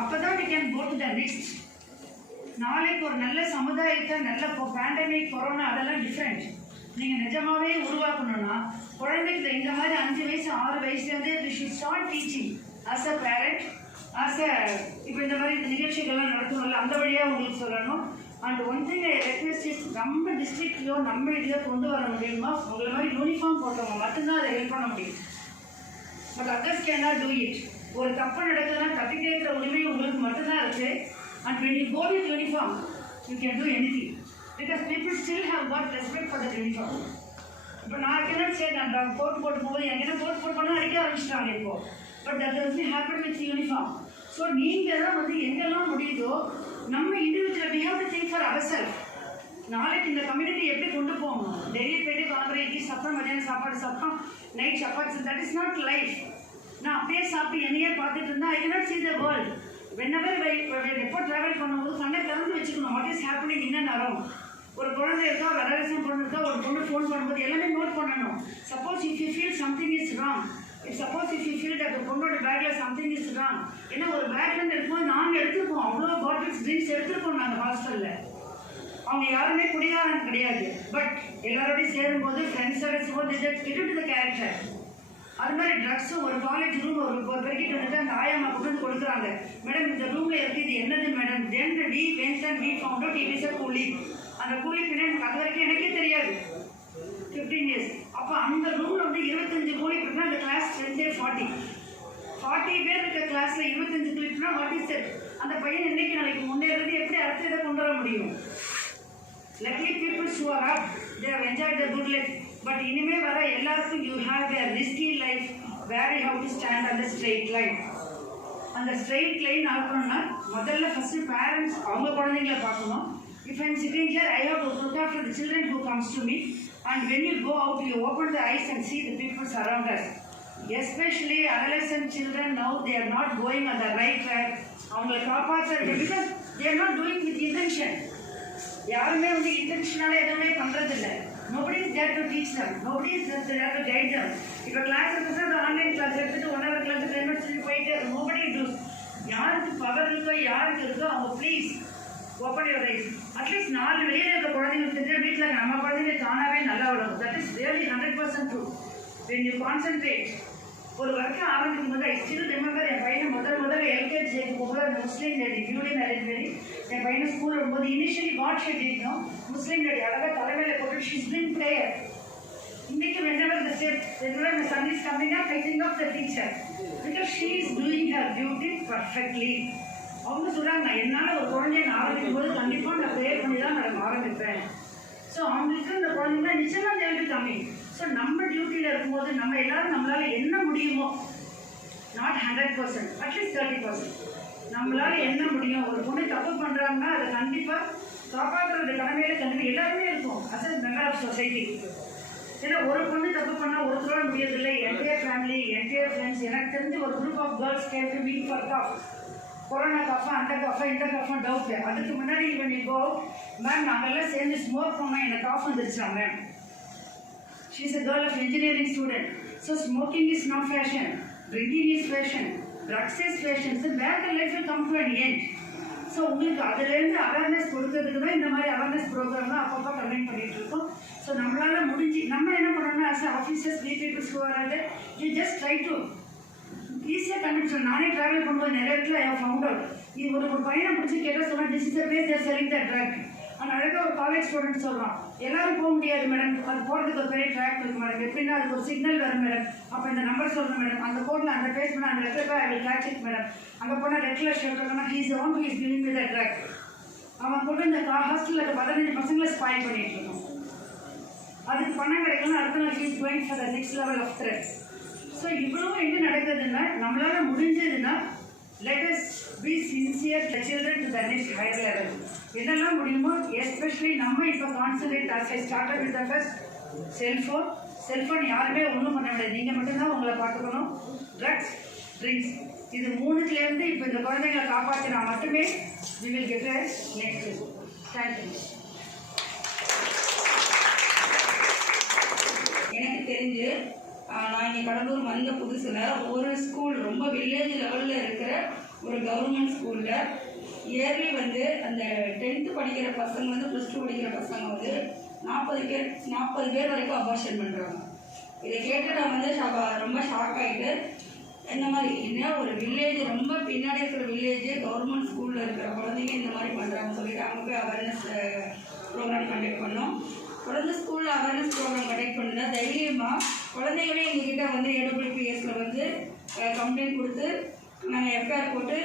அப்போ தான் we can go to the next. நாளைக்கு ஒரு நல்ல சமுதாயத்தை நல்ல பேண்டமிக் கொரோனா அதெல்லாம் டிஃப்ரெண்ட். நீங்கள் நிஜமாகவே உருவாக்கணும்னா குழந்தைக்கு இந்த மாதிரி 5 வயசு 6 வயசுலேருந்து we should start teaching as a parent, as a இப்போ இந்த மாதிரி நிகழ்ச்சிகள்லாம் நடக்கணும்ல அந்த வழியாக உங்களுக்கு சொல்லணும். And one thing I request is நம்ம டிஸ்ட்ரிக்ட்லையோ நம்ம இதிலோ கொண்டு வர முடியுமா உங்களை மாதிரி யூனிஃபார்ம் போட்டவங்க மட்டும்தான் அதை ஹெல்ப் பண்ண முடியும். But others can not do it. ஒரு தப்பு நடக்குதுன்னா தப்பி கேட்குற உரிமை உங்களுக்கு மட்டும்தான் இருக்குது. And when you go with uniform, you can do anything. Because people still have got respect for the uniform. இப்போ நான் cannot say நான் கோட் போட்டு போகும்போது என்கிட்ட கோட் போட்டு பண்ணால் அடிக்க ஆரம்பிச்சிட்டாங்க இப்போ. But that doesn't happen with uniform. So நீங்கள் தான் வந்து எங்கெல்லாம் முடியுதோ நம்ம individual we have to think for ourselves. நாளைக்கு இந்த கம்யூனிட்டி எப்படி கொண்டு போகணும்? டெய்லி போய்ட்டு காங்கிரஸ் இட்லி சாப்பிட்றோம், மதியானம் சாப்பாடு சாப்பிட்றோம், night chapati. That is not life. நான் அப்படியே சாப்பிட்டு என்னையே பார்த்துட்டு இருந்தால் ஐ cannot see the world. whenever எப்போ ட்ராவல் பண்ணும்போது கண்ணை திறந்து வச்சுக்கணும். What is happening in and around. ஒரு குழந்தை இருக்கா, வரவேசம் பொண்ணு இருக்கா, ஒரு பொண்ணு ஃபோன் பண்ணும்போது எல்லாமே நோட் பண்ணணும். Suppose if you feel something is wrong, suppose if you feel that பொண்ணோட பேக்கில் சம்திங் இஸ் ராங். ஏன்னா ஒரு பேக்லேருந்து இருக்கும்போது நாங்கள் எடுத்துருக்கோம், அவ்வளோ பாட்டில்ஸ் ட்ரிங்க்ஸ் எடுத்துருக்கோம் நாங்கள் ஹாஸ்டலில். அவங்க யாருமே குடிகாரன் கிடையாது. பட் எல்லாரோடையும் சேரும்போது ஃப்ரெண்ட்ஸோட சேரும்போது த கேரக்டர். அது மாதிரி ட்ரக்ஸு ஒரு காலேஜ் ரூம் ஒரு பெருக்கிட்டு வந்துட்டு அந்த ஆயாமா கொண்டு வந்து கொடுக்குறாங்க. மேடம் இந்த ரூமில் இருக்குது, இது என்னது madam? Then we went and we found out it is a coolie. அந்த கூலி பின்னாடி அது வரைக்கும் எனக்கே தெரியாது. 15 years. அப்போ அந்த ரூமில் வந்து 25 கூலி இருக்குன்னா அந்த கிளாஸ் ஸ்ட்ரென்த்தே 40 பேர் இருக்க கிளாஸில் 25 கூலினா வாட் இஸ் தட்? அந்த பையன் இன்னைக்கு நாளைக்கு முன்னேறது எப்படி அடுத்த இதை கொண்டு வர முடியும்? Luckily people who are up, they have enjoyed the good life. But இனிமே வர எல்லாருக்கும் you have a risky life where you have to stand on the straight line. அந்த straight line ஆகணும்னா முதல்ல first parents அவங்க குழந்தைங்களை பார்க்கணும். If I am sitting here, I have to look after the children who comes to me. And when you go out, you open the eyes and see the people around us. Especially adolescent children now, they are not going on the right track. அவங்களை காப்பாற்ற because they are not doing with intention. யாருமே வந்து இன்டென்ஷனால எதுவுமே பண்றதில்லை. nobody is there to teach them, nobody is there to guide them. இப்போ class எடுத்துட்டு அந்த online class எடுத்துட்டு 1 hour கிளாஸ் 10 minutes போயிட்டு nobody does. யாருக்கு பவர் இருக்கோ யாருக்கு இருக்கோ அவங்க please open your eyes. At least 4 வெளியில் இருக்க குழந்தைங்களுக்கு தெரிஞ்ச வீட்டில் நம்ம குழந்தைங்க தானாகவே நல்லா வளரும். That is really 100% true. when you concentrate ஒரு ஒர்க்கை ஆரம்பிக்கும் போது ஐ ஸ்டில் ரிமெம்பர் என் பையனை முதல்ல எல்கேஜி சேர்க்கும் போது அந்த முஸ்லீம் லேடி பியூட்டி மேரேஜ் மாரி என் பையனை ஸ்கூல் வரும்போது இனிஷியலி வாட் ஷீட் இருக்கணும் முஸ்லீம் லேடி அழகாக தலைமையில் போட்டு ஷீஸ் பின் ப்ரேயர். இன்னைக்கு whenever the sun is coming up, I think of the teacher because she is doing her duty perfectly. அவங்க சொல்கிறாங்க என்னால் ஒரு குழந்தைய நான் ஆரம்பிக்கும் போது கண்டிப்பாக நான் ப்ரேயர் பண்ணி தான் நான் ஆரம்பிப்பேன். ஸோ அவங்களுக்கு இந்த குழந்தைங்க நிச்சயமாக தேவை கம்மி. ஸோ நம்ம டியூட்டியில் இருக்கும்போது நம்ம எல்லாரும் நம்மளால் என்ன முடியுமோ நாட் 100%, அட்லீஸ்ட் 30% நம்மளால் என்ன முடியும். ஒரு பொண்ணு தப்பு பண்ணுறாங்கன்னா அதை கண்டிப்பாக காப்பாற்றுறது கடமையில கண்டிப்பாக எல்லாருமே இருக்கும் as a member of society. ஏன்னா ஒரு பொண்ணு தப்பு பண்ணால் ஒருத்தரோட முடியறதில்லை. Entire family, entire friends. எனக்கு தெரிஞ்சு ஒரு group of girls came to meet for coffee. Corona காஃபா அந்த காஃபா இந்த காஃபா டவுட்டு. அதுக்கு முன்னாடி இவன் இப்போ மேம் நாங்கள்லாம் சேர்ந்து ஸ்மோக் பண்ணால் எனக்கு காஃப் வந்துருச்சா ma'am. She is a girl of engineering student. So smoking is not fashion. Drinking is fashion. Drugs is fashion. So where the life will come to an end. So உங்களுக்கு அதுலேருந்து awareness கொடுக்கறதுக்கு தான் இந்த மாதிரி awareness ப்ரோக்ராம்லாம் அப்பப்போ conduct பண்ணிகிட்டு இருக்கோம். So நம்மளால் முடிஞ்சு நம்ம என்ன பண்ணணும்னா ஆஸ் ஆஃபீஸர்ஸ் பீப்புள்ஸ் வராது யூ ஜஸ்ட் ட்ரை டு ஈஸியாக கண்டுபிடிச்சோம். நானே ட்ராவல் பண்ணும்போது நிறைய இடத்துல ஐ ஃபவுண்ட் அவுட். இது ஒரு பையனை பிடிச்சி கேட்டால் சொன்னால் this is the place they're selling the drug. ஆனால் அழகாக ஒரு காலேஜ் ஸ்டூடெண்ட் சொல்கிறான் எல்லாரும் போக முடியாது மேடம், அது போகிறதுக்கு ஒரு பெரிய ட்ராக் இருக்குது மேடம். எப்படின்னா அதுக்கு ஒரு சிக்னல் வரும் மேடம். அப்போ இந்த நம்பர் சொல்லணும் மேடம், அந்த கோட்டில் அந்த பேஸ் பண்ணால் அந்த letter I will catch it madam. அங்கே போனால் ரெட் கலர் ஷர்ட் இருக்கணும், he's one he's giving with the drug. அவன் கொண்டு இந்த ஹாஸ்டலில் 15 பசங்களை ஸ்பாயில் பண்ணிட்டு இருக்கோம். அதுக்கு பணம் கிடைக்கணும், அடுத்த நாள் he's going for the next level of threat. So இவ்வளோ என்ன நடக்குதுன்னா நம்மளால் முடிஞ்சதுன்னா let us be sincere to children to the next higher level. என்னெல்லாம் முடியுமோ எஸ்பெஷலி நம்ம இப்போ concentrate as I started with the first cellphone யாருமே ஒன்றும் பண்ண முடியாது. நீங்கள் மட்டும்தான் உங்களை பார்த்துக்கணும். ட்ரக்ஸ், ட்ரிங்க்ஸ் இது 3த்துலேருந்து இப்போ இந்த குழந்தைங்களை காப்பாற்றினா மட்டுமே we will get a next level. Thank you. எனக்கு தெரிஞ்சு நான் இங்கே கடலூர் வந்த புதுசில் ஒரு ஸ்கூல் ரொம்ப வில்லேஜ் லெவலில் இருக்கிற ஒரு கவர்மெண்ட் ஸ்கூலில் இயர்லி வந்து அந்த 10th படிக்கிற பசங்க வந்து +2 படிக்கிற பசங்க வந்து 40 பேர் வரைக்கும் அபார்ஷன் பண்ணுறாங்க. இதை கேட்டு நான் வந்து ரொம்ப ஷாக் ஆகிட்டு, இந்த மாதிரி என்ன ஒரு வில்லேஜ் ரொம்ப பின்னாடி இருக்கிற வில்லேஜ் கவர்மெண்ட் ஸ்கூலில் இருக்கிற குழந்தைங்க இந்த மாதிரி பண்ணுறாங்கன்னு சொல்லிட்டு அவங்க போய் அவேர்னஸ் ப்ரோக்ராம் கண்டக்ட் பண்ணோம். தொடர்ந்து ஸ்கூலில் அவேர்னஸ் ப்ரோக்ராம் கண்டக்ட் பண்ணல தைரியமாக குழந்தைங்களே எங்ககிட்ட வந்து AWPSல வந்து கம்ப்ளைண்ட் கொடுத்து நாங்கள் எஃப்ஐஆர் போட்டு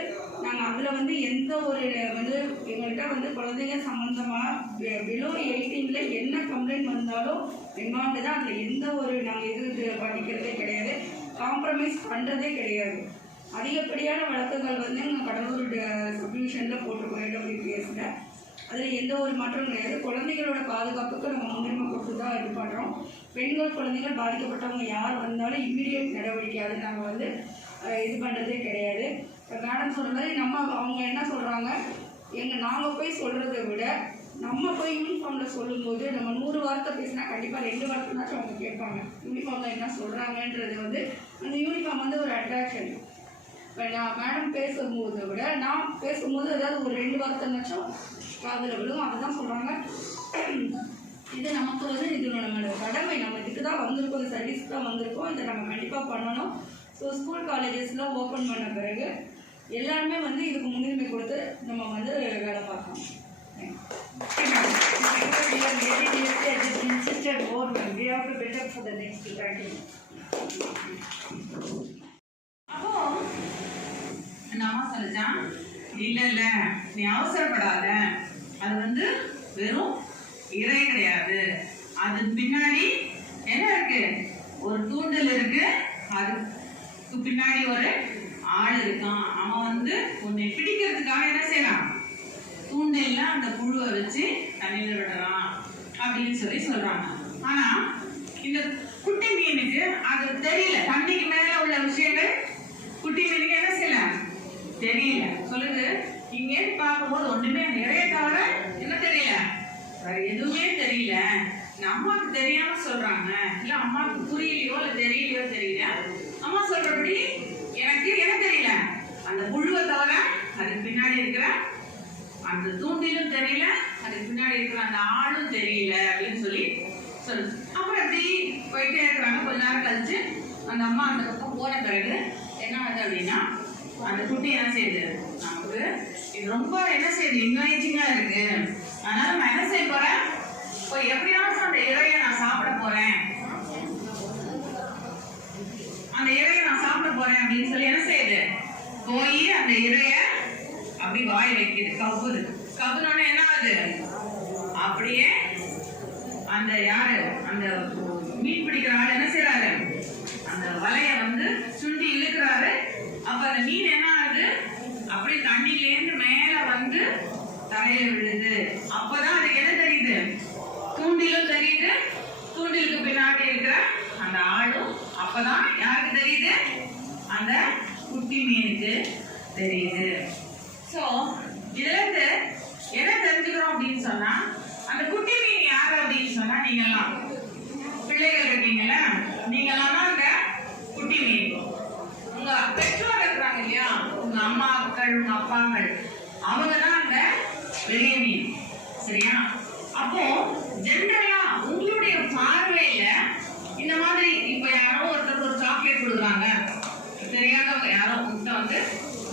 நாங்கள் அதில் வந்து எந்த ஒரு வந்து எங்கள்கிட்ட வந்து குழந்தைங்க சம்மந்தமாக பிலோ 18 என்ன கம்ப்ளைண்ட் வந்தாலும் எங்கள்கிட்ட தான் அதில் எந்த ஒரு நாங்கள் இது பண்ணிக்கிறதே கிடையாது, காம்ப்ரமைஸ் பண்ணுறதே கிடையாது. அதிகப்படியான வழக்குகள் வந்து எங்கள் கடலூர் சப்டிவிஷனில் போட்டிருக்கோம் AWPSல. அதில் எந்த ஒரு மாற்றமும் கிடையாது. குழந்தைகளோட பாதுகாப்புக்கு நம்ம முன்னுரிமை கொடுத்து தான் இது பண்ணுறோம். பெண்கள் குழந்தைகள் பாதிக்கப்பட்டவங்க யார் வந்தாலும் இம்மீடியட் நடவடிக்கை அது நாங்கள் வந்து இது பண்ணுறதே கிடையாது. மேடம் சொல்கிற மாதிரி அவங்க என்ன சொல்கிறாங்க, நாங்கள் போய் சொல்கிறத விட நம்ம போய் யூனிஃபார்மில் சொல்லும்போது நம்ம 100 வார்த்தை பேசினா கண்டிப்பாக 2 வார்த்தைனாச்சும் அவங்க கேட்பாங்க. யூனிஃபார்மில் என்ன சொல்கிறாங்கன்றது வந்து அந்த யூனிஃபார்ம் வந்து ஒரு அட்ராக்ஷன். இப்போ நான் மேடம் பேசும்போதை விட நான் பேசும்போது ஏதாவது ஒரு 2 வார்த்தைனாச்சும் காதில் விழும். அதை தான் சொல்கிறாங்க. இது நமக்கு வந்து இது நம்மளோட கடமை, நம்ம இதுக்கு தான் வந்திருக்கோம், இந்த சர்வீஸ் தான் வந்திருக்கோம், இதை நம்ம கண்டிப்பாக பண்ணணும். ஸோ ஸ்கூல் காலேஜஸ்லாம் ஓப்பன் பண்ண பிறகு எல்லாருமே வந்து இதுக்கு முன்னுரிமை கொடுத்து நம்ம வந்து வேலை பார்க்கணும். அப்போ அம்மா சொல்லிச்சான், இல்ல நீ அவசரப்படாத, அது வந்து வெறும் இறை கிடையாது, அதுக்கு பின்னாடி என்ன இருக்கு, ஒரு தூண்டல் இருக்கு, அதுக்கு பின்னாடி ஒரு ஆள் இருக்கான், அவன் வந்து உன்னை பிடிக்கிறதுக்காக என்ன செய்யறான், தூண்டல்ல அந்த புழுவை வச்சு தண்ணியில விடுறான் அப்படின்னு சொல்றாங்க. ஆனா இந்த குட்டி மீனுக்கு அது தெரியல, தண்ணிக்கு மேல உள்ள விஷயங்கள் குட்டி மீனுக்கு என்ன செய்யல தெரியல. சொல்லுது, இங்க பார்க்கும்போது ஒண்ணுமே நிறைய தவிர என்ன தெரியல, வேற எதுவுமே தெரியல. அம்மாவுக்கு தெரியாம சொல்றாங்க, இல்ல அம்மாவுக்கு புரியலையோ இல்ல தெரியலையோ தெரியல. அம்மா சொல்றபடி எனக்கு என்ன தெரியல, அந்த புழுவை தவிர அதுக்கு பின்னாடி இருக்கிற அந்த தூண்டிலும் தெரியல, அதுக்கு பின்னாடி இருக்கிற அந்த ஆளும் தெரியல அப்படின்னு சொல்லு. அப்புறம் எப்படி போயிட்டே இருக்கிறாங்க. கொஞ்ச நேரம் கழிச்சு அந்த அம்மா அந்த பக்கம் போன பிறகு என்ன ஆகுது அப்படின்னா, அந்த குட்டி என்ன செய்யுது, நமக்கு இது ரொம்ப என்ன செய்யுது, இன்வைட்டிங்கா இருக்கு, அதனால நான் என்ன செய்ய போறேன், இப்போ எப்படியாவது அந்த இறையை நான் சாப்பிட போறேன், அந்த இறையை நான் சாப்பிட போறேன் அப்படின்னு சொல்லி என்ன செய்யுது, போய் அந்த இறைய அப்படி வாய் வைக்குது, கவுது. கவுனோட என்ன ஆகுது, அப்படியே அந்த யாரு அந்த மீன் பிடிக்கிற ஆள் என்ன செய்யறாரு, அந்த வலைய வந்து சுண்டி இழுக்கிறாரு. அப்ப அந்த மீன் என்ன ஆகுது, அப்படி தண்ணியிலேருந்து மேல வந்து தரையில விழுது. அப்பதான் அதுக்கு என்ன தெரியுது, தூண்டிலும் தெரியுது, தூண்டிலுக்கு பின்னாடி இருக்கிற அந்த ஆளும் அப்பதான் யாருக்கு தெரியுது, அந்த குட்டி மீனுக்கு தெரியுது. சோ இதுல இருந்து என்ன தெரிஞ்சுக்கிறோம் அப்படின்னு சொன்னா, அந்த குட்டி மீன் யாரு அப்படின்னு சொன்னா, நீங்கெல்லாம் பிள்ளைகள் இருக்கீங்கல்ல, நீங்கெல்லாம் தான் அந்த குட்டி மீன். உங்க பெற்றோர் இருக்கிறாங்க இல்லையா, உங்க அம்மாக்கள் உங்க அப்பாக்கள், அவங்க தான் அந்த பெரிய மீன். சரியா? அப்போ ஜென்ரலா உங்களுடைய பார்வையில இந்த மாதிரி இப்ப யாரோ ஒருத்தர் ஒரு சாக்லேட் கொடுக்குறாங்க, தெரியாதவங்க யாரோ உங்ககிட்ட வந்து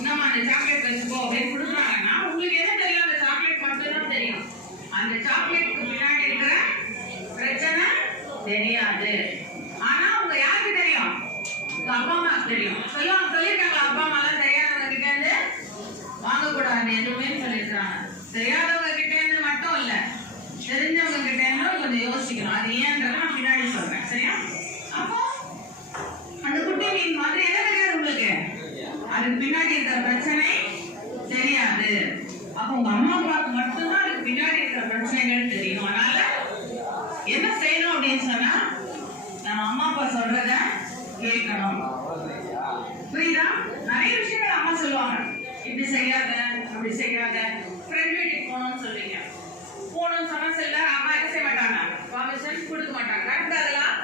நம்ம அந்த சாக்லேட் வச்சுக்கோ அப்படின்னு கொடுக்குறாங்கன்னா உங்களுக்கு என்ன தெரியும், அந்த சாக்லேட் மட்டும் தான் தெரியும், அந்த சாக்லேட்டுக்கு பின்னாடி இருக்கிற பிரச்சனை தெரியாது. ஆனா உங்க யாருக்கு தெரியும், உங்க அப்பா அம்மாவுக்கு தெரியும். சொல்லியிருக்காங்க, அப்பா அம்மா எல்லாம் தெரியாதவங்க கிட்ட இருந்து வாங்கக்கூடாது எதுவுமே சொல்லியிருக்காங்க. தெரியாதவங்க கிட்ட இருந்து மட்டும் இல்ல, தெரிஞ்சவங்க கிட்ட இருந்து கொஞ்சம் யோசிக்கணும். அது ஏன்றத நான் பின்னாடி சொல்றேன். சரியா? அப்போ அந்த குட்டி மீன் மாதிரி என்ன தெரியாது உங்களுக்கு, அதுக்கு பின்னாடி இருக்கிற பிரச்சனை தெரியாது. அப்போ உங்க அம்மா அப்பாவுக்கு மட்டும்தான் அதுக்கு பின்னாடி இருக்கிற பிரச்சனைகள் தெரியும். அதனால என்ன செய்யணும் அப்படின்னு சொன்னா, நம்ம அம்மா அப்பா சொல்றத கேட்கணும். புரியுதா? நிறைய விஷயங்கள் அம்மா சொல்லுவாங்க, இப்படி செய்யாத அப்படி செய்யாத. ஃப்ரெண்ட் வீட்டுக்கு போகணும்னு சொல்றீங்க, போகணும்னு சொன்னா சில அம்மா என்ன செய்ய மாட்டாங்க, பர்மிஷன் கொடுக்க மாட்டாங்க. கரெக்டா? அதெல்லாம்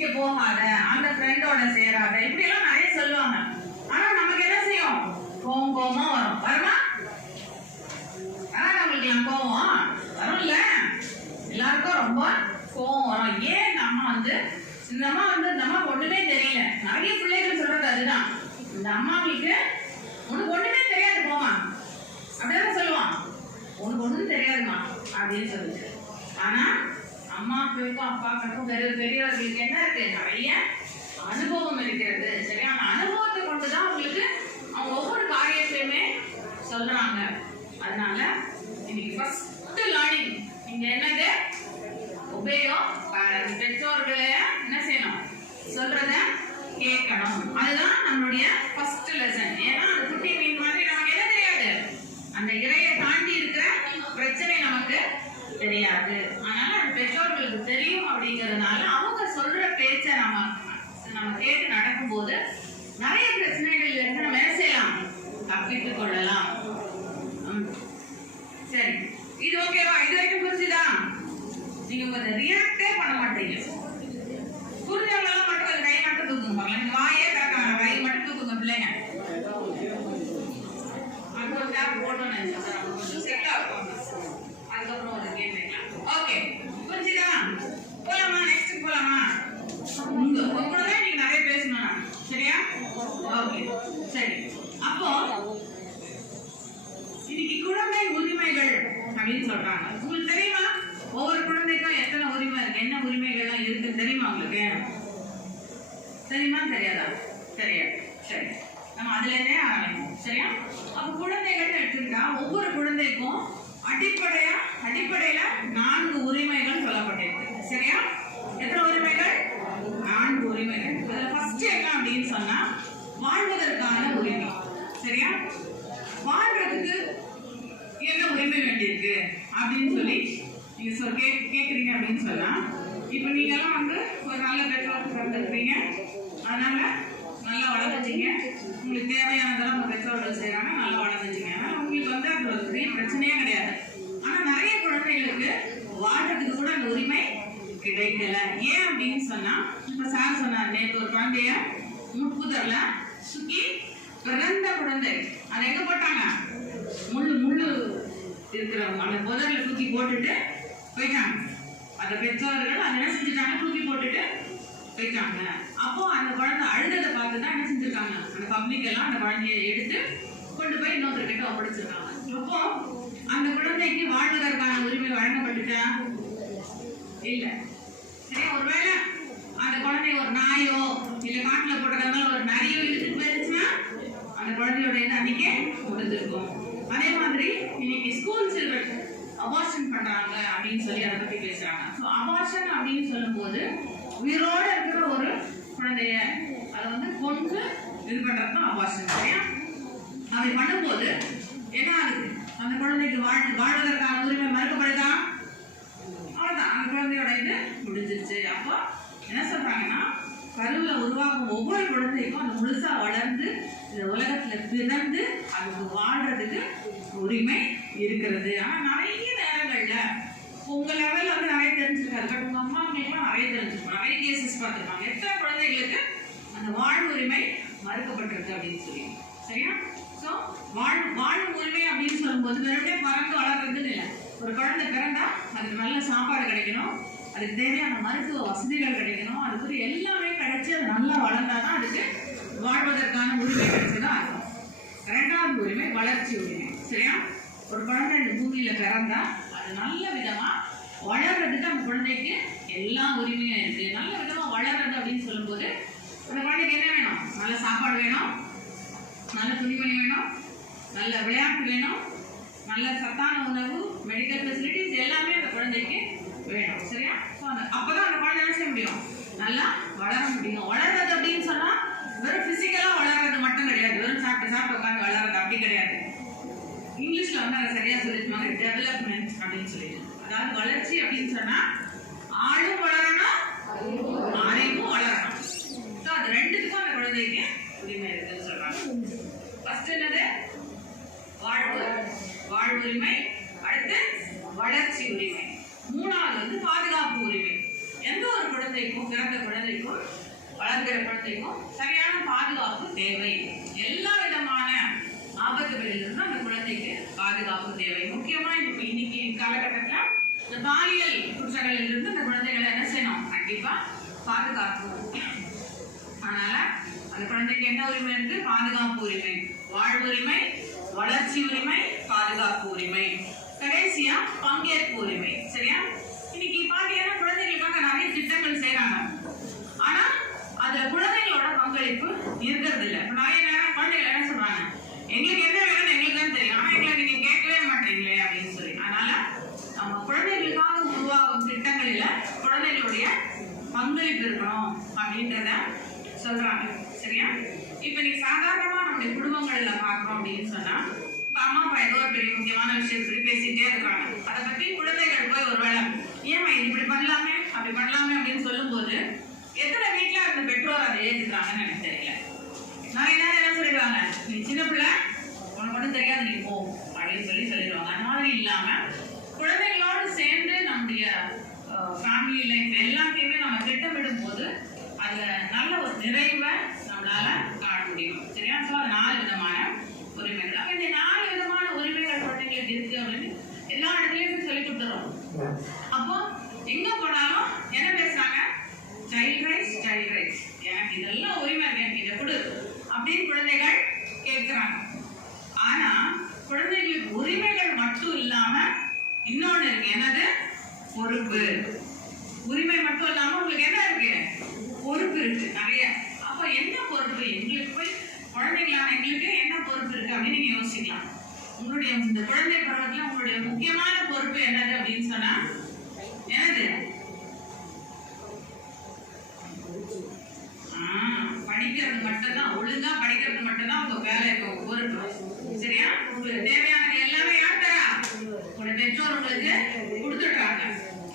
இங்க போகாத, அந்த ஃப்ரெண்டோட சேராத, இப்படி எல்லாம் நிறைய சொல்லுவாங்க. ஆனா நமக்கு என்ன செய்யும்? கோவமா வரும். வருமா? நம்மளுக்கு எல்லாம் கோவம் வரும்ல. எல்லாருக்கும் ரொம்ப கோவம் வரும். ஏன் இந்த அம்மா வந்து இந்த அம்மா ஒண்ணுமே தெரியல. நிறைய பிள்ளைகள் சொல்றது அதுதான். இந்த அம்மாவுக்கு உனக்கு ஒண்ணுமே தெரியாது போமா அப்படிதான் சொல்லுவான். உனக்கு ஒண்ணும் தெரியாதுமா அப்படின்னு சொல்லுச்சு. ஆனா அம்மாக்களுக்கும் அப்பாக்களுக்கும் பெரியவர்களுக்கு என்ன இருக்கு? நிறைய அனுபவம் இருக்கிறது. சரியா? அந்த அனுபவத்தை கொண்டுதான் அவங்களுக்கு அவங்க ஒவ்வொரு காரியத்தையுமே சொல்றாங்க. அதனால இன்னைக்கு ஃபர்ஸ்ட் லேர்னிங் இங்க என்னது? உபயோ பெற்றோர்களே என்ன செய்யணும்? சொல்றத கேட்கணும். அதுதான் நம்மளுடைய ஃபர்ஸ்ட் லெசன். ஏன்னா அந்த குட்டி மீன் மாதிரி நமக்கு என்ன தெரியாது? அந்த இறையை தாண்டி இருக்கிற பிரச்சனை நமக்கு தெரியாது. அதனால அது பெற்றோர்களுக்கு தெரியும். அப்படிங்கிறதுனால அவங்க சொல்ற பேச்ச நம்ம கேட்டு நடக்கும்போது நிறைய பிரச்சனைகள் இருந்து நம்ம என்ன செய்யலாம்? தப்பித்துக் கொள்ளலாம். சரி, இது ஓகேவா? இது வரைக்கும் புரிஞ்சுதா? நீங்க கொஞ்சம் ரியாக்டே பண்ண மாட்டீங்க. புரிஞ்சவங்களால மட்டும் கொஞ்சம் கை மட்டும் தூக்குங்க. நீங்க வாயே திறக்காம கை மட்டும் தூக்குங்க பிள்ளைங்க. அது ஒரு டேப் போட்டோம் கொஞ்சம் செட் ஆகும். அதுக்கப்புறம் ஒரு கேம் வைக்கலாம். ஓகே, புரிஞ்சுதா? போலாமா? நெக்ஸ்ட் போலாமா? உங்களோட நீங்க நிறைய பேசணும். சரியா? ஓகே, சரி. அப்போ இன்னைக்கு குழந்தை உரிமைகள் அப்படின்னு சொல்றாங்க. உங்களுக்கு தெரியுமா ஒவ்வொரு குழந்தைக்கும் எத்தனை உரிமை இருக்கு, என்ன உரிமைகள்லாம் இருக்கு தெரியுமா உங்களுக்கு? தெரியுமா தெரியாதா? தெரியாது. சரி, நம்ம அதுல இருந்தே ஆரம்பிப்போம். சரியா? அப்ப குழந்தைகள் எடுத்துக்கிட்டா ஒவ்வொரு குழந்தைக்கும் அடிப்படையில 4 உரிமைகள் சொல்லப்பட்டிருக்கு. சரியா? எத்தனை உரிமைகள்? 4 உரிமைகள். அதுல ஃபர்ஸ்ட் என்ன அப்படின்னு சொன்னா வாழ்வதற்கான உரிமை. சரியா? வாழ்றதுக்கு என்ன உரிமை வேண்டியிருக்கு அப்படின்னு சொல்லி நீங்க கேக்குறீங்க அப்படின்னு சொன்னா, இப்ப நீங்க எல்லாம் வந்து ஒரு நல்ல பெற்றோருக்கு பிறந்திருக்கீங்க. அதனால நல்லா வளர்ந்துட்டீங்க. உங்களுக்கு தேவையானதெல்லாம் உங்க பெற்றோர்கள் செய்யறாங்க, நல்லா வளர்ந்துட்டீங்க. அதனால உங்களுக்கு வந்து அது ஒரு பெரிய பிரச்சனையே கிடையாது. ஆனா நிறைய குழந்தைகளுக்கு வாழ்றதுக்கு கூட அந்த உரிமை கிடைக்கல. ஏன் அப்படின்னு சொன்னா, இப்ப சார் சொன்னார், நேற்று ஒரு குழந்தைய முட்புதர்ல சுக்கி பிறந்த குழந்தை அதை எங்க போட்டாங்க? முள்ளு இருக்கிறவங்க அந்த புதர்ல தூக்கி போட்டுட்டு போயிட்டாங்க. அந்த பெற்றோர்கள் அதை என்ன செஞ்சுட்டாங்க? தூக்கி போட்டுட்டு போயிட்டாங்க. அப்போ அந்த குழந்தை அழுததை பார்த்துதான் என்ன செஞ்சிருக்காங்க? அந்த பப்ளிக் எல்லாம் அந்த குழந்தைய எடுத்து கொண்டு போய் இன்னொருத்தர்கிட்ட ஒப்படைச்சிருக்காங்க. அப்போ அந்த குழந்தைக்கு வாழ்வதற்கான உரிமை வழங்கப்பட்டுட்டா? இல்ல. சரி, ஒருவேளை அந்த குழந்தை ஒரு நாயோ இல்ல காட்டுல போட்டதால ஒரு நரியோ இழுத்துட்டு போயிருச்சுன்னா அந்த குழந்தையோட இது அன்னைக்கே முடிஞ்சிருக்கும். அதே மாதிரி இன்னைக்கு ஸ்கூல் சில்ட்ரன் அபார்ஷன் பண்றாங்க அப்படின்னு சொல்லி அதை பத்தி பேசுறாங்க. ஸோ அபார்ஷன் அப்படின்னு சொல்லும் போது உயிரோட இருக்கிற ஒரு குழந்தைய அதை வந்து கொண்டு இது பண்றதுதான் அபார்ஷன். சரியா? அப்படி பண்ணும்போது என்ன ஆகுது? அந்த குழந்தைக்கு வாழ்வதற்கான உரிமை மறுக்கப்படுதா? அவ்வளவுதான், அந்த குழந்தையோட இது முடிஞ்சிருச்சு. அப்போ என்ன சொல்றாங்கன்னா, கருவுல உருவாகும் ஒவ்வொரு குழந்தைக்கும் அந்த முழுசா வளர்ந்து இந்த உலகத்துல பிறந்து அதுக்கு வாழ்றதுக்கு உரிமை இருக்கிறது. ஆனா நிறைய நேரங்கள்ல உங்க லெவல்ல வந்து நிறைய தெரிஞ்சிருக்காரு, பட் உங்க அம்மா அம்மைக்கெல்லாம் நிறைய தெரிஞ்சிருப்பாங்க, நிறைய கேசஸ் பார்த்துருப்பாங்க. எத்தனை குழந்தைகளுக்கு அந்த வாழ்வு உரிமை மறுக்கப்பட்டிருக்கு அப்படின்னு சொல்லி. சரியா? ஸோ வாழ்வு உரிமை அப்படின்னு சொல்லும்போது வெறுமனே பறந்து வளர்றதுன்னு இல்லை. ஒரு குழந்தை பிறந்தா அதுக்கு நல்ல சாப்பாடு கிடைக்கணும், அதுக்கு தேவையான மருத்துவ வசதிகள் கிடைக்கணும், அதுக்கு எல்லாமே கிடைச்சி அது நல்லா வளர்ந்தாதான் அதுக்கு வாழ்வதற்கான உரிமை கிடைச்சதான் அர்த்தம். 2வது உரிமை வளர்ச்சி உரிமை. சரியா? ஒரு குழந்தை இந்த பூமியில பிறந்தா அது நல்ல விதமா வளர்றதுக்கு அந்த குழந்தைக்கு எல்லா உரிமையும் இருக்கு. நல்ல விதமா வளர்றது அப்படின்னு சொல்லும்போது அந்த குழந்தைக்கு என்ன வேணும்? நல்ல சாப்பாடு வேணும், நல்ல துணிமணி வேணும், நல்ல விளையாட்டு வேணும், நல்ல சத்தான உணவு, மெடிக்கல் ஃபெசிலிட்டிஸ் எல்லாமே அந்த குழந்தைக்கு வேணும். சரியா? அப்பதான் அந்த குழந்தை என்ன செய்ய முடியும்? நல்லா வளர முடியும். வளர்றது அப்படின்னு சொன்னா வெறும் பிசிக்கலா வளர்றது மட்டும் கிடையாது, வெறும் சாப்பிட்டு உட்காந்து வளர்றது அப்படி கிடையாது. இங்கிலீஷ்ல வந்து அதை சரியா சொல்லிருப்பாங்க, டெவலப்மெண்ட் அப்படின்னு சொல்லிட்டு. அதாவது வளர்ச்சி அப்படின்னு சொன்னா ஆளும் வளரணும், அறிவும் வளரணும். அது 2த்துக்கும் அந்த குழந்தைக்கு உரிமை இருக்குன்னு சொல்றாங்க. ஃபர்ஸ்ட் என்னது? வாழ்வுரிமை, அடுத்து வளர்ச்சி உரிமை, 3வது வந்து பாதுகாப்பு உரிமை. எந்த ஒரு குழந்தைக்கும் பிறந்த குழந்தைக்கும் வளர்கிற குழந்தைக்கும் சரியான பாதுகாப்பு தேவை. எல்லா விதமான ஆபத்துகளிலிருந்து அந்த குழந்தைக்கு பாதுகாப்பு தேவை. முக்கியமா இன்னைக்கு காலகட்டத்தில் இந்த பாலியல் குற்றங்களிலிருந்து அந்த குழந்தைகளை என்ன செய்யணும்? கண்டிப்பா பாதுகாக்கணும். அதனால அந்த குழந்தைக்கு என்ன உரிமை இருக்கு? பாதுகாப்பு உரிமை, வாழ்வுரிமை, வளர்ச்சி உரிமை, பாதுகாப்பு உரிமை, கடைசியா பங்கேற்பு உரிமை. சரியா? இன்னைக்கு பாத்தீங்கன்னா குழந்தைகளுக்காக நிறைய திட்டங்கள் செய்யறாங்க. ஆனா அதுல குழந்தைகளோட பங்களிப்பு இருக்கிறது இல்லை. நிறைய நேரம் குழந்தைகள் என்ன சொல்றாங்க? எங்களுக்கு என்ன வேணும்னு எங்களுக்கு தான் தெரியும், ஆனா எங்களை நீங்க கேட்கவே மாட்டீங்களே அப்படின்னு சொல்லி. அதனால நம்ம குழந்தைகளுக்காக உருவாகும் திட்டங்களில குழந்தைகளுடைய பங்களிப்பு இருக்கணும் அப்படின்றத சொல்றாங்க. சரியா? இப்ப நீ சாதாரணமா நம்முடைய குடும்பங்கள்ல பாக்குறோம் அப்படின்னு சொன்னா, அம்மா அப்பா ஏதோ ஒரு பெரிய முக்கியமான விஷயத்துக்கு பேசிட்டே இருக்காங்க. அதை பத்தி குழந்தைகள் போய் ஒருவேளை ஏமா இது இப்படி பண்ணலாமே அப்படி பண்ணலாமே அப்படின்னு சொல்லும் போது எத்தனை வீட்டுல அந்த பெற்றோர் அதை ஏற்றுக்கிறாங்கன்னு எனக்கு தெரியல. நிறைய நேரம் என்ன சொல்லிடுவாங்க? நீ சின்ன பிள்ளை, உனக்கு மட்டும் தெரியாது, நீ போ அப்படின்னு சொல்லிடுவாங்க. அந்த மாதிரி இல்லாம குழந்தைகளோடு சேர்ந்து நம்முடைய ஃபேமிலி லைஃப் எல்லாத்தையுமே நம்ம திட்டமிடும் போது அதுல நல்ல ஒரு நிறைவை நம்மளால காண முடியும். சரியா? ஸோ அது 4 விதமான உரிமைகள். அப்ப இந்த 4 விதமான உரிமைகள் குழந்தைங்களுக்கு இருக்கு அப்படின்னு எல்லா இடத்துலயும் சொல்லி கொடுத்துறோம். அப்போ எங்க போனாலும் என்ன பேசுறாங்க? Child rights, child rights. எனக்கு இதெல்லாம் உரிமை இருக்கு, எனக்கு இதை கொடு அப்படின்னு குழந்தைகள் கேட்கிறாங்க. ஆனா குழந்தைகளுக்கு உரிமைகள் மட்டும் இல்லாம இன்னொன்னு இருக்கு. என்னது? பொறுப்பு. உரிமை மட்டும் இல்லாம உங்களுக்கு என்ன இருக்கு? பொறுப்பு இருக்கு நிறைய. அப்ப என்ன பொறுப்பு? எங்களுக்கு போய் குழந்தைகளான எங்களுக்கு என்ன பொறுப்பு இருக்கு அப்படின்னு நீங்க யோசிக்கலாம். உங்களுடைய இந்த குழந்தை பருவத்துல உங்களுடைய முக்கியமான பொறுப்பு என்னது அப்படின்னு சொன்னா என்னது? படிக்கிறது மட்டும்தான். ஒழுங்கா படிக்கிறது மட்டும்தான் உங்க வேலை, உங்க பொறுப்பு. சரியா? உங்களுக்கு தேவையானது எல்லாமே யார் தரா? உங்களுடைய பெற்றோர் உங்களுக்கு கொடுத்துடுறாங்க.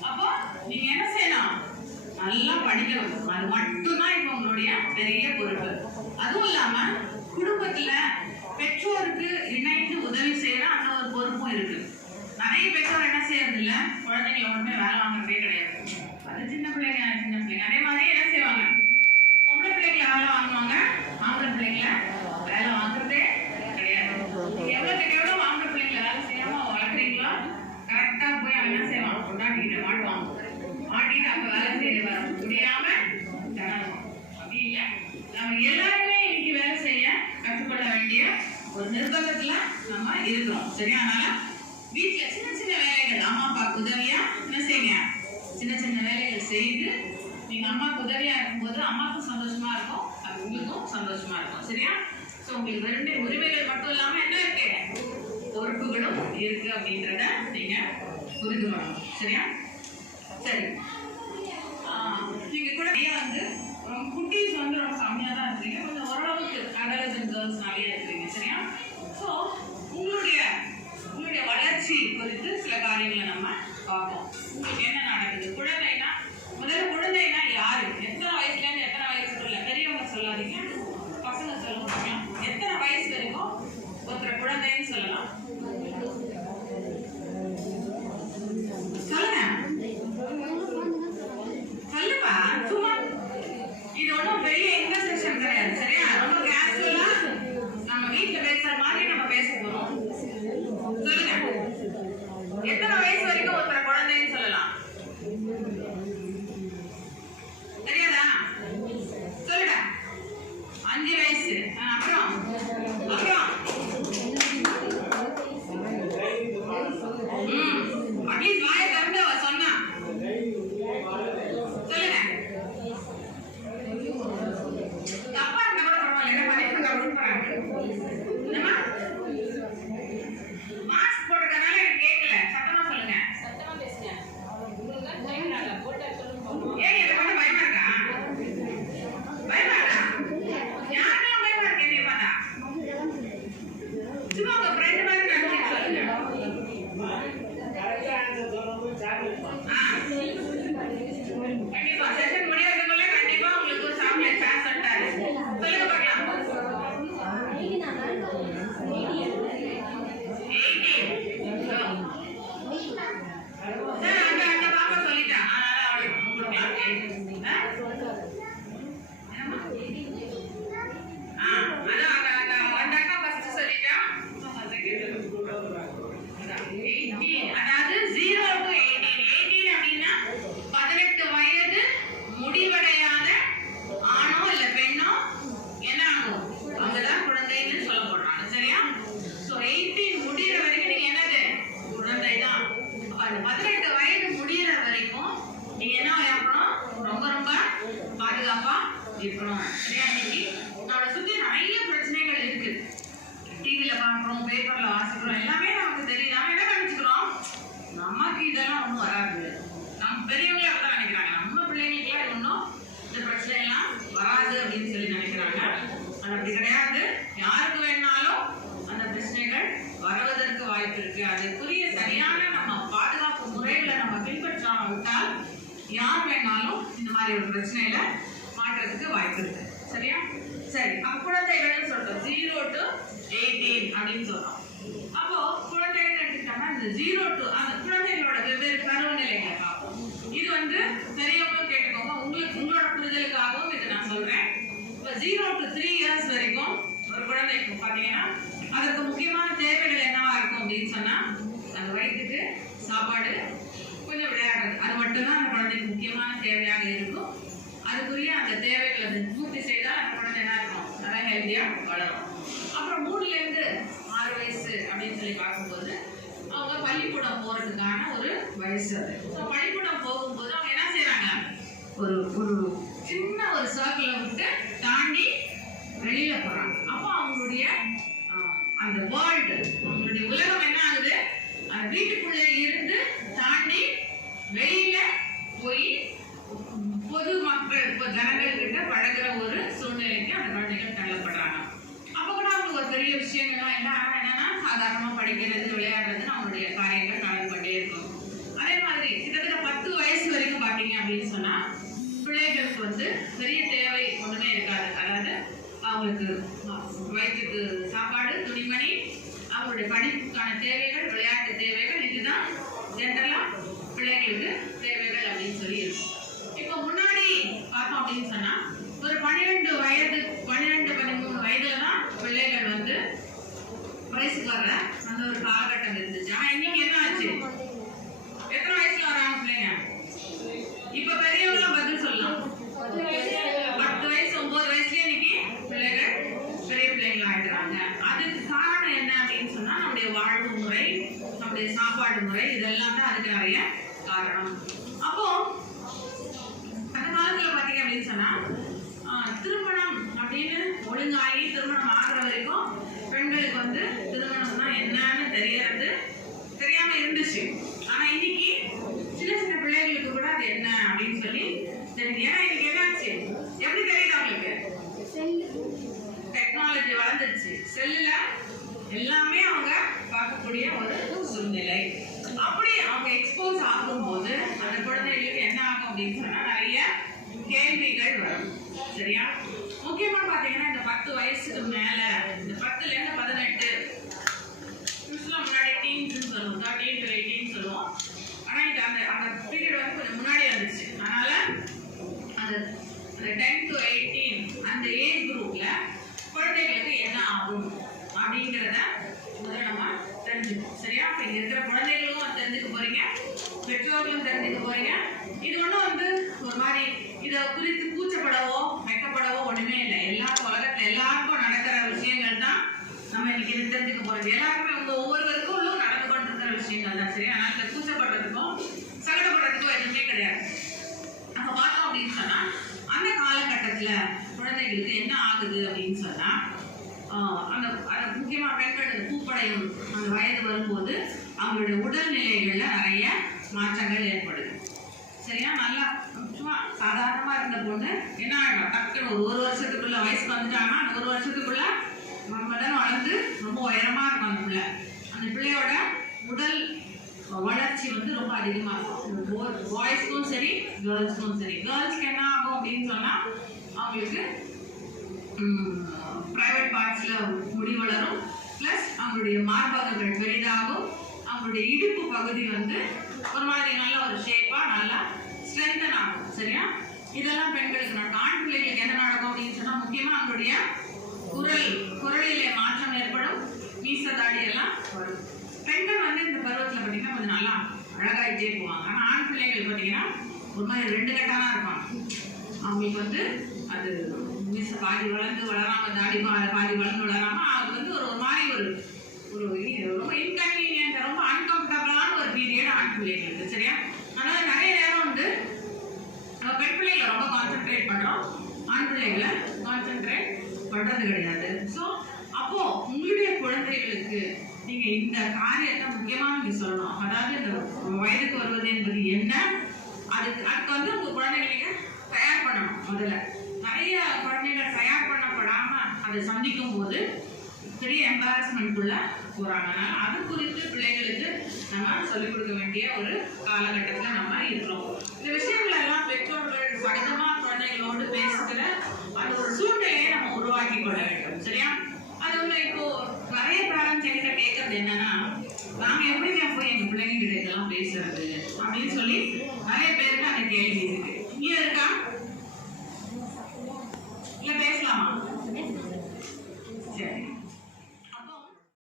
அப்போ நீங்க என்ன செய்யணும்? நல்லா படிக்கணும். அது மட்டும்தான் இப்ப உங்களுடைய பெரிய பொறுப்பு. அதுவும் இல்லாம குடும்பத்துல பெற்றோருக்கு இணைந்து உதவி செய்யற அந்த ஒரு பொறுப்பும் இருக்கு. நிறைய பெற்றோர் என்ன செய்யறது இல்ல, குழந்தைங்களை ஒண்ணுமே வேலை வாங்குறதே கிடையாது. அது சின்ன பிள்ளைங்க அதே மாதிரி என்ன செய்வாங்க? பொம்பளை பிள்ளைங்களை வேலை வாங்குவாங்க, ஆம்பளை பிள்ளைங்களை வேலை வாங்குறதே கிடையாது. எவ்வளவுக்கு எவ்வளவு ஆம்பளை பிள்ளைங்களை வேலை செய்யாம வளர்க்குறீங்களோ கரெக்டா போய் அவங்க என்ன செய்வாங்க? கொண்டாட்டிக்கிட்ட மாட்டுவாங்க. மாட்டிட்டு அப்ப வேலை செய்ய முடியாம தரணும். அப்படி இல்ல, நம்ம எல்லாருமே இன்னைக்கு வேலை செய்ய கற்றுக்கொள்ள வேண்டிய ஒரு நிர்பந்தத்துல நம்ம இருக்கிறோம். சரியா? அதனால வீட்டுல சின்ன சின்ன வேலைகள் அம்மா அப்பாவுக்கு உதவியா என்ன செய்யுங்க? சின்ன சின்ன வேலைகள் செய்து நீங்க அம்மாவுக்கு உதவியா இருக்கும்போது அம்மாவுக்கும் சந்தோஷமா இருக்கும், அது உங்களுக்கும் சந்தோஷமா இருக்கும். சரியா? சோ உங்களுக்கு 2 உரிமைகள் மட்டும் இல்லாம என்ன இருக்கு? பொறுப்புகளும் இருக்கு அப்படின்றத நீங்க புரிந்து கொள்ளணும். சரியா? சரி, நீங்க கூட வந்து குட்டீஸ் வந்து ரொம்ப கம்மியா தான் இருக்கீங்க, கொஞ்சம் ஓரளவுக்கு அடலசன்ட் கேர்ள்ஸ் நிறைய இருக்கிறீங்க. சரியா? ஸோ உங்களுடைய வளர்ச்சி குறித்து சில காரியங்களை நம்ம பார்ப்போம். உங்களுக்கு என்ன நடக்குது? குழந்தைனா முதல்ல குழந்தைனா யாரு? எத்தனை வயசுல இருந்து எத்தனை வயசுக்குள்ள? பெரியவங்க சொல்லாதீங்க, பசங்க சொல்லுவாங்க. எத்தனை வயசு வரைக்கும் ஒருத்தர் குழந்தைன்னு சொல்லலாம்? சொல்லுங்க, சொல்லுப்பா. சும்மா இது ஒன்றும் பெரிய இன்வெஸ்டிகேஷன் கிடையாது. சரியா? ரொம்ப கேஷுவலா நம்ம வீட்டுல பேசுற மாதிரி நம்ம பேச போறோம். சொல்லுங்க, எத்தனை வயசு வரைக்கும் ஒருத்தர் குழந்தைன்னு சொல்லலாம்? தெரியாதா? சொல்லுடா. 5 வயசு. அப்புறம் ரொம்ப ரொம்ப பாதுகாப்பா இருக்கணும். சரியா? இன்னைக்கு நம்மளை சுத்தி நிறைய பிரச்சனைகள் இருக்கு. டிவில பாக்குறோம், பேப்பர்ல வாசிக்கிறோம், எல்லாமே நமக்கு தெரியும். நாம என்ன நினைச்சுக்கிறோம், நமக்கு இதெல்லாம் ஒண்ணும் வராது, நம்ம பெரியவங்களே அப்படிதான் நினைக்கிறாங்க, நம்ம பிள்ளைங்களுக்கு எல்லாம் ஒன்றும் இந்த பிரச்சனை எல்லாம் வராது அப்படின்னு சொல்லி நினைக்கிறாங்க. அது அப்படி கிடையாது. யாருக்கு வேணாலும் அந்த பிரச்சனைகள் வருவதற்கு வாய்ப்பு இருக்கு. அதுக்குரிய சரியான நம்ம பாதுகாப்பு முறைகளை நம்ம பின்பற்றாவிட்டால் யார் வேணாலும் இந்த மாதிரி ஒரு பிரச்சனையில மாற்றத்துக்கு வாய்ப்பு இருக்கு. சரியா? சரி, அப்ப குழந்தைகள் சொல்றோம் 0 to 18 அப்படின்னு சொல்றோம். அப்போ குழந்தைகள் எடுத்துக்கிட்டோம்னா இந்த 0 to அந்த குழந்தைகளோட வெவ்வேறு பருவநிலைகளை பார்ப்போம். இது வந்து பெரியவங்களும் கேட்டுக்கோங்க, உங்களோட புரிதலுக்காகவும் இது நான் சொல்றேன். இப்போ 0 to 3 years வரைக்கும் ஒரு குழந்தைக்கு பார்த்தீங்கன்னா அதற்கு முக்கியமான தேவைகள் என்னவா இருக்கும் அப்படின்னு சொன்னா, அந்த வயிற்றுக்கு சாப்பாடு, கொஞ்சம் விளையாடுறது, அது மட்டும்தான் அந்த குழந்தைக்கு முக்கியமான தேவையாக இருக்கும். அதுக்குரிய அந்த தேவைகளை பூர்த்தி செய்தால் அந்த குழந்தை என்ன இருக்கும், நல்லா ஹெல்த்தியா வளரும். அப்புறம் 3 to 6 வயசு அப்படின்னு சொல்லி பார்க்கும்போது அவங்க பள்ளிக்கூடம் போறதுக்கான ஒரு வயசு அது. ஸோ பள்ளிக்கூடம் போகும்போது அவங்க என்ன செய்யறாங்க, ஒரு சின்ன ஒரு சர்க்கிளை விட்டு தாண்டி வெளியில போறாங்க. அப்போ அவங்களுடைய அந்த வேர்ல்டு, அவங்களுடைய உலகம் என்ன ஆகுது, அந்த வீட்டுக்குள்ளே இருந்து தாண்டி வெளியில போய் பொது மக்கள் ஜனங்கள் கிட்ட பழகிற ஒரு சூழ்நிலைக்கு அந்த குழந்தைகள் தள்ளப்படுறாங்க. அப்ப கூட அவங்களுக்கு ஒரு பெரிய விஷயங்கள்லாம் என்னன்னா சாதாரணமா படிக்கிறது, விளையாடுறதுன்னு அவங்களுடைய காரியங்கள் நடந்து கொண்டே இருக்கும். அதே மாதிரி கிட்டத்தட்ட 10 வயசு வரைக்கும் பாத்தீங்க அப்படின்னு சொன்னா பிள்ளைகளுக்கு வந்து பெரிய தேவை ஒண்ணுமே இருக்காது. அதாவது அவங்களுக்கு வயிற்றுக்கு சாப்பாடு, துணிமணி, அவங்களுடைய படிப்புக்கான தேவைகள், விளையாட்டு தேவைகள், இதுதான் ஜென்ரலா பிள்ளைகளுக்கு தேவைகள் அப்படின்னு சொல்லி இருக்கும். இப்போ முன்னாடி பார்த்தோம் அப்படின்னு சொன்னா ஒரு 12 வயது 13 வயதுல தான் பிள்ளைகள் வந்து வயசுக்கு வர்ற அந்த ஒரு காலகட்டம் இருந்துச்சு. ஆனா இன்னைக்கு என்ன ஆச்சு, எத்தனை வயசுல வராங்க பிள்ளைங்க? இப்ப பெரியவங்களும் பதில் சொல்லலாம், 10 வயசு 9 வயசுலயே இன்னைக்கு பிள்ளைகள் பெரிய பிள்ளைகள் ஆயிடுறாங்க. அதுக்கு காரணம் என்ன அப்படின்னு சொன்னா நம்முடைய வாழ்வு முறை, நம்முடைய சாப்பாடு முறை, இதெல்லாம் தான் அதுக்கு நிறைய காரணம். அப்போ அந்த காலத்துல பாத்தீங்க அப்படின்னு சொன்னா திருமணம் அப்படின்னு ஒழுங்காகி திருமணம் ஆகிற வரைக்கும் பெண்களுக்கு வந்து திருமணம்னா என்னன்னு தெரியாம இருந்துச்சு. ஆனா இன்னைக்கு சின்ன சின்ன பிள்ளைகளுக்கு கூட அது என்ன அப்படின்னு சொல்லி தெரியுது. ஏன்னா இன்னைக்கு என்னாச்சு, எப்படி தெரியுது அவங்களுக்கு, டெக்னாலஜி வளர்ந்துருச்சு, செல்லுல எல்லாமே அவங்க பார்க்கக்கூடிய ஒரு சூழ்நிலை. அப்படி அவங்க எக்ஸ்போஸ் ஆகும்போது அந்த குழந்தைகளுக்கு என்ன ஆகும் அப்படின்னு சொன்னா நிறைய கேள்விகள் வரும். சரியா? முக்கியமா பாத்தீங்கன்னா இந்த 10 வயசுக்கு மேல, இந்த 10ல இருந்து 18 முன்னாடி டீன்ஸ் சொல்லுவோம், 13 to 18 சொல்லுவோம். ஆனா இது அந்த பீரியட் வந்து கொஞ்சம் முன்னாடி வந்துச்சு. அதனால அந்த 10 to 18 அந்த ஏஜ் குரூப்ல குழந்தைகளுக்கு என்ன ஆகும் அப்படிங்கிறத முதல்ல நம்ம தெரிஞ்சுக்கணும். சரியா? அப்ப இங்க இருக்கிற குழந்தைகளும் தெரிஞ்சுக்க போறீங்க, பெற்றோர்களும் தெரிஞ்சுக்க போறீங்க. இது ஒன்றும் வந்து ஒரு மாதிரி இதை குறித்து கூச்சப்படவோ வைக்கப்படவோ ஒண்ணுமே இல்லை. உலகத்துல எல்லாருக்கும் நடக்கிற விஷயங்கள் தான் நம்ம இன்னைக்கு தெரிஞ்சுக்க போறது. எல்லாருக்குமே அவங்க ஒவ்வொருவருக்கும் உள்ள நடந்து கொண்டிருக்கிற விஷயங்கள் தான். சரியா? அதனால கூச்சப்படுறதுக்கும் சங்கடப்படுறதுக்கும் எதுவுமே கிடையாது. நம்ம பார்த்தோம் அப்படின்னு சொன்னா அந்த காலகட்டத்துல குழந்தைகளுக்கு என்ன ஆகுது அப்படின்னு சொன்னா அந்த முக்கியமா பெண்கள் பூப்படையும் அந்த வயது வரும்போது அவங்களுடைய உடல்நிலைகள்ல நிறைய மாற்றங்கள் ஏற்படுது. சரியா? நல்லா சும்மா சாதாரணமா இருந்த பொண்ணு என்ன ஆகிடும், டக்குன்னு ஒரு வருஷத்துக்குள்ள வயசுக்கு வந்துட்டாங்கன்னா அந்த 1 வருஷத்துக்குள்ள மதம் வளர்ந்து ரொம்ப உயரமா இருக்கும் அந்த பிள்ளை. அந்த பிள்ளையோட உடல் வளர்ச்சி வந்து ரொம்ப அதிகமாக இருக்கும். பாய்ஸ்க்கும் சரி கேர்ள்ஸ்க்கும் சரி. கேர்ள்ஸ்க்கு என்ன ஆகும் அப்படின்னு சொன்னா அவங்களுக்கு பிரைவேட் பார்ட்ஸ்ல முடி வளரும், பிளஸ் அவங்களுடைய மார்பகங்கள் பெரிதாகும், அவங்களுடைய இடுப்பு பகுதி வந்து ஒரு மாதிரி நல்ல ஒரு ஷேப்பா நல்லா ஸ்ட்ரென்தன் ஆகும். சரியா? இதெல்லாம் பெண்களுக்கு நடக்கும். ஆண் பிள்ளைகளுக்கு என்ன நடக்கும் அப்படின்னு சொன்னா முக்கியமா அவங்களுடைய குரலிலே மாற்றம் ஏற்படும், மீச தாடி எல்லாம் வரும். பெண்கள் வந்து இந்த பருவத்துல பாத்தீங்கன்னா கொஞ்சம் நல்லா அழகாயிட்டே போவாங்க. ஆனா ஆண் பிள்ளைகள் பாத்தீங்கன்னா ஒரு மாதிரி 2 கட்டானா இருப்பாங்க. அவங்களுக்கு வந்து அது மீச பாதி வளர்ந்து வளராம, தாடி பாதி வளர்ந்து வளராம, அது வந்து ஒரு மாதிரி ரொம்ப இன்கன்வீனியன்ட், ரொம்ப அன்கம்ஃபர்டபுளான ஒரு பீரியட் ஆண் பிள்ளைகளுக்கு. சரியா? அதனால நிறைய நேரம் வந்து பெண் பிள்ளைகளை பண்றது கிடையாது. ஸோ அப்போ உங்களுடைய குழந்தைகளுக்கு நீங்க இந்த காரியத்தை முக்கியமா நீங்க சொல்லணும். அதாவது இந்த வயதுக்கு வருவது என்பது என்ன, அதுக்கு வந்து உங்க குழந்தைகளை நீங்க தயார் பண்ணணும். முதல்ல நிறைய குழந்தைகள் தயார் பண்ணப்படாம அதை சந்திக்கும் போது பெரிய எம்பாரஸ்மெண்ட்குள்ள போறாங்க. அது குறித்து பிள்ளைகளுக்கு நம்ம சொல்லிக் கொடுக்க வேண்டிய ஒரு காலகட்டத்துல நம்ம இருக்கிறோம். இந்த விஷயங்கள் எல்லாம் பெற்றோர்கள் சகஜமா குழந்தைகளோடு பேசுகிற அந்த ஒரு சூழ்நிலையை நம்ம உருவாக்கி கொள்ள வேண்டும். சரியா? அது வந்து இப்போ நிறைய பேரண்ட்ஸ் என்கிட்ட கேட்கறது என்னன்னா, நாங்க எப்படிங்க போய் எங்க பிள்ளைங்க கிட்ட இதெல்லாம் பேசுறது அப்படின்னு சொல்லி நிறைய பேருக்கு அந்த கேள்வி இருக்கு. இங்க இருக்கா?